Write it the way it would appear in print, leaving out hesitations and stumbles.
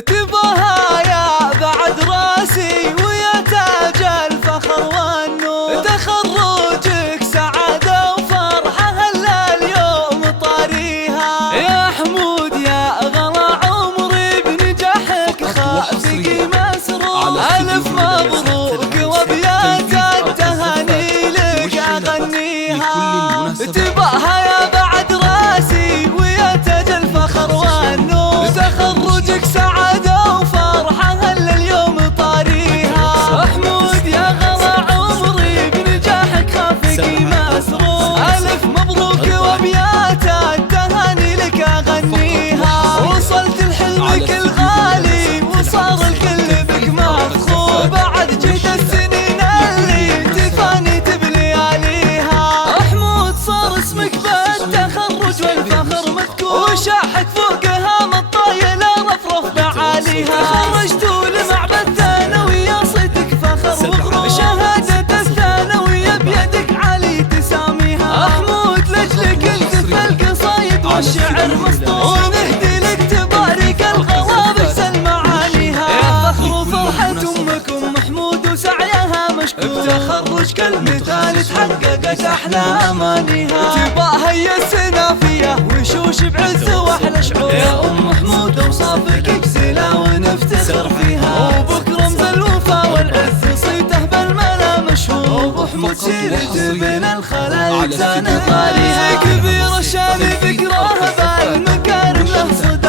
تباها يا بعد راسي ويا تاج الفخر والنور، تخرجك سعادة وفرحة هلا اليوم طاريها. يا حمود يا غلا عمري بنجاحك خافق مسرور، ألف مبروك وأبيات التهاني لك أغنيها. تباها يا بعد راسي ويا تاج الفخر والنور، تخرجك سعادة وفرحة هلا اليوم طاريها. حمود يا غلا عمري بنجاحك خافق مسرور، ألف مبروك وأبيات التهاني لك أغنيها. وصلت لحلمك الغالي وصار الكل بك مفخور، بعد جهد السنين اللي تفاني بلياليها. حمود صار اسمك بالتخرج والفخر مذكور، وشاحك فوقها مطايل رفرف بعاليها. خرجتوا لمعبد ثانوية صيتك فخر وغرور، شهادة الثانوية بيدك علي تساميها. حمود لجلك الف القصايد والشعر مسطور، ونهدي لك تبارك الغواب احسن معانيها. يا فخر وفرحة امك ام حمود وسعيها مشكور، بتخرج كالمثال تحققت احلى امانيها. تباها هي السنافية وشوش بعز واحلى شعور، يا ام حمود اوصافك اجزلة ونفتخر فيها. وبك رمز الوفا والعز صيته بالملا مشهور، وابو حمود سيرته بين الخلايق زان طاريها. كبير الشان فكره بالمكارم له صدى،